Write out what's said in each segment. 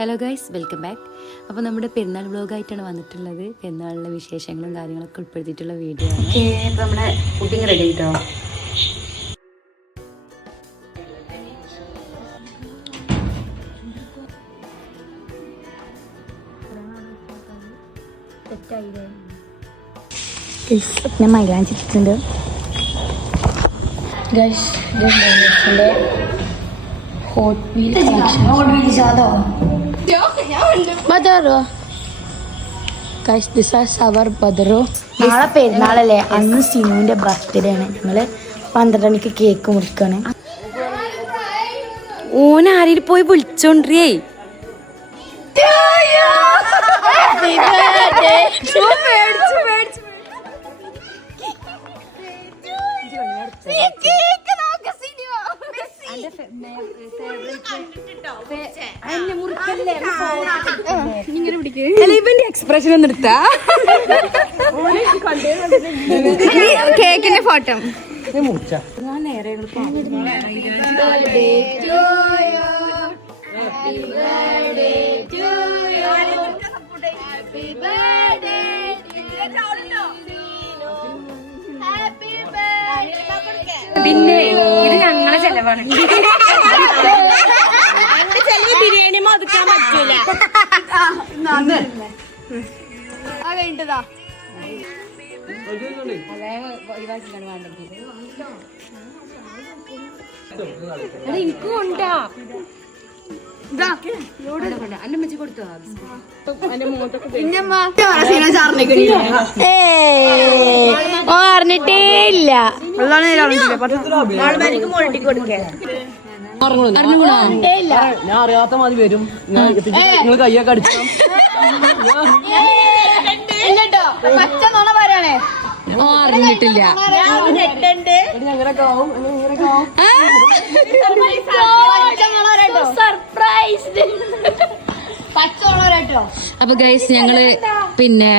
Hello guys, welcome back. അപ്പോൾ നമ്മുടെ പെരുന്നാൾ വ്ളോഗായിട്ടാണ് വന്നിട്ടുള്ളത്. പെരുന്നാളിലെ വിശേഷങ്ങളും കാര്യങ്ങളൊക്കെ ഉൾപ്പെടുത്തിയിട്ടുള്ള വീഡിയോ ആണ്. ഇപ്പോൾ നമ്മുടെ പുഡിങ് റെഡി ആയിട്ടോ. ഞാൻ മൈലാഞ്ചിട്ടുണ്ട് ഗൈസ് ഹോട്ട് വീൽ നാളെ പെരുന്നാളല്ലേ, അന്ന് സിനുവിന്റെ ബർത്ത്ഡേ ആണ്. ഞങ്ങള് 12 മണിക്ക് കേക്ക് മുറിക്കാണ്. ഓൻ ആരെയും പോയി വിളിച്ചോണ്ടേ. ഇവന്റെ എക്സ്പ്രഷൻ ഒന്ന് എടുത്താ കേക്കിന്റെ ഫോട്ടോ ഞാൻ നേരെ പിന്നെ ഇത് ഞങ്ങളെ ചെലവാണ്. ബിരിയാണി ഒതുക്കാൻ പറ്റൂല. കഴിഞ്ഞതാ എനിക്കും ഉണ്ടാ അന്നമ്മച്ചി കൊടുത്തോ അറിഞ്ഞിട്ടേ ഇല്ല. ഞാൻ അറിയാത്ത മാതിരി വരും. നിങ്ങൾ കയ്യൊക്കെ അടിച്ചു അറിഞ്ഞിട്ടില്ല. അപ്പൊ ഗൈസ്, ഞങ്ങള് പിന്നെ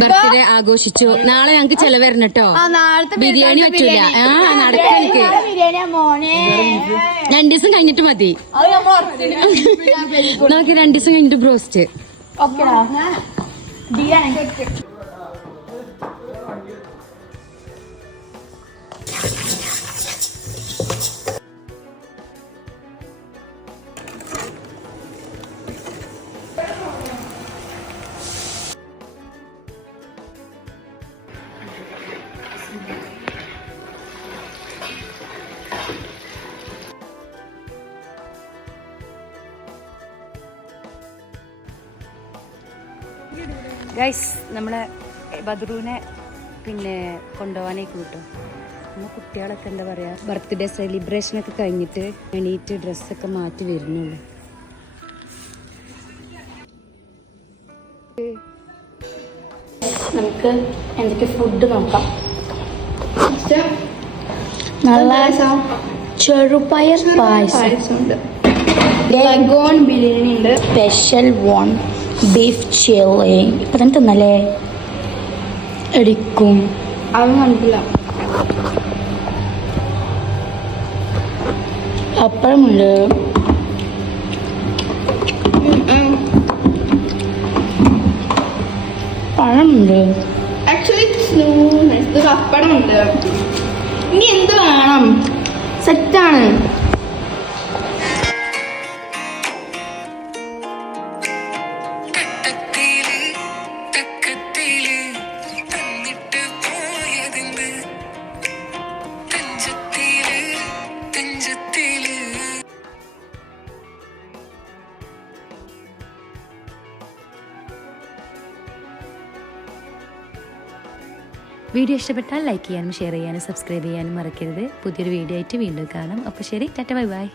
ബർത്ത്ഡേ ആഘോഷിച്ചു. നാളെ ഞങ്ങക്ക് ചെലവരണം കേട്ടോ. ബിരിയാണി പറ്റൂല. നടക്കാം. എനിക്ക് 2 ദിവസം കഴിഞ്ഞിട്ട് മതി. നോക്കി 2 ദിവസം കഴിഞ്ഞിട്ട് ബ്രോസ്റ്റ്. ഗൈസ്, നമ്മളെ ബദ്രൂനെ പിന്നെ കൊണ്ടുപോകാനേക്ക് കിട്ടും. നമ്മൾ കുട്ടികളൊക്കെ എന്താ പറയുക, ബർത്ത്ഡേ സെലിബ്രേഷനൊക്കെ കഴിഞ്ഞിട്ട് എണീറ്റ് ഡ്രസ്സൊക്കെ മാറ്റി വരുന്നുള്ളൂ. നമുക്ക് എന്തൊക്കെ ഫുഡ് നോക്കാം. നല്ല ചെറുപയർ പായസം ഉണ്ട്, ബിരിയാണി ഉണ്ട്, സ്പെഷ്യൽ വൺ ബീഫ് ചില്ലി. ഇപ്പൊ തന്നെ തിന്നല്ലേ എടുക്കും. അത് കണ്ടില്ല. അപ്പഴമുണ്ട്, പഴമുണ്ട്, പപ്പടമുണ്ട്. ഇനി എന്ത് വേണം? സെറ്റാണ്. വീഡിയോ ഇഷ്ടപ്പെട്ടാൽ ലൈക്ക് ചെയ്യാനും ഷെയർ ചെയ്യാനും സബ്സ്ക്രൈബ് ചെയ്യാനും മറക്കരുത്. പുതിയൊരു വീഡിയോ ആയിട്ട് വീണ്ടും കാണാം. അപ്പോൾ ശരി, ടാറ്റ, ബൈ ബൈ.